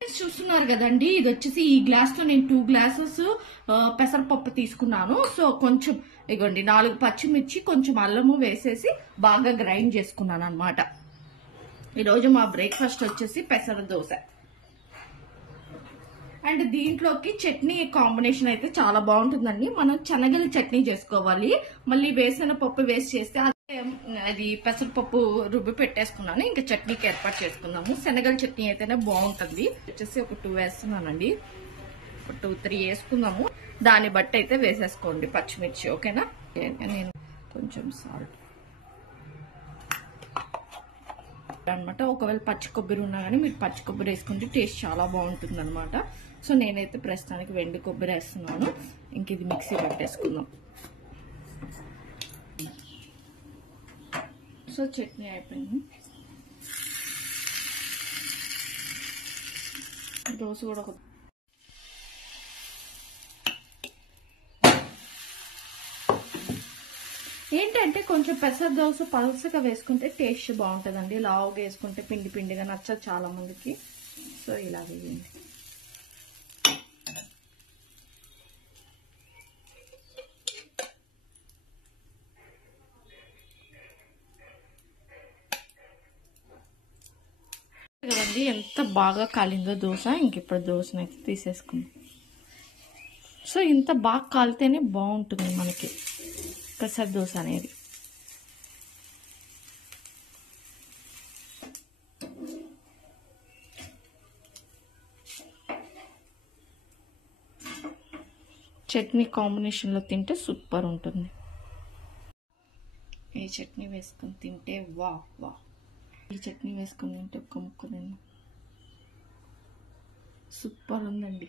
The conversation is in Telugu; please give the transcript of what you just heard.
చూస్తున్నారు కదండి, ఇది వచ్చేసి ఈ గ్లాస్ తో నేను 2 గ్లాసెస్ పెసరపప్పు తీసుకున్నాను. సో కొంచెం ఇగోండి 4 పచ్చిమిర్చి కొంచెం అల్లము వేసేసి బాగా గ్రైండ్ చేసుకున్నాను అనమాట. ఈరోజు మా బ్రేక్ఫాస్ట్ వచ్చేసి పెసర దోశ. అండ్ దీంట్లోకి చట్నీ కాంబినేషన్ అయితే చాలా బాగుంటుందండి. మనం శనగల చట్నీ చేసుకోవాలి. మళ్ళీ వేసిన పప్పు వేస్ట్ చేస్తే అది పెసరపప్పు రుబ్బి పెట్టేసుకున్నాను. ఇంకా చట్నీకి ఏర్పాటు చేసుకుందాము. శనగల చట్నీ అయితేనే బాగుంటుంది. వచ్చేసి ఒక 2 వేస్తున్నానండి. 2, 3 వేసుకుందాము. దాన్ని బట్టి అయితే వేసేసుకోండి పచ్చిమిర్చి. ఓకేనా? నేను కొంచెం సాల్ట్ అనమాట. ఒకవేళ పచ్చి కొబ్బరి ఉన్నా కానీ మీరు పచ్చి కొబ్బరి వేసుకుంటే టేస్ట్ చాలా బాగుంటుంది అనమాట. సో నేనైతే ప్రస్తుతానికి వెండి కొబ్బరి వేస్తున్నాను. ఇంక ఇది మిక్సీ పెట్టేసుకుందాం. సో చట్నీ అయిపోయింది. దోశ కూడా ఏంటంటే కొంచెం పెసర దోశ పలుసగా వేసుకుంటే టేస్ట్ బాగుంటుందండి. లావుగా వేసుకుంటే పిండి పిండిగా నచ్చదు చాలా మందికి. సో ఇలా వేయండి. కదండి ఎంత బాగా కాలిందో దోశ. ఇంక ఇప్పుడు దోశనైతే తీసేసుకుందాం. సో ఇంత బాగా కాలితేనే బాగుంటుంది మనకి పెసర దోశ అనేది. చట్నీ కాంబినేషన్లో తింటే సూపర్ ఉంటుంది. ఈ చట్నీ వేసుకొని తింటే వా వా. ఈ చట్నీ వేసుకొని తింటే ఒక్క ముక్క తిన్నా సూపర్ ఉందండి.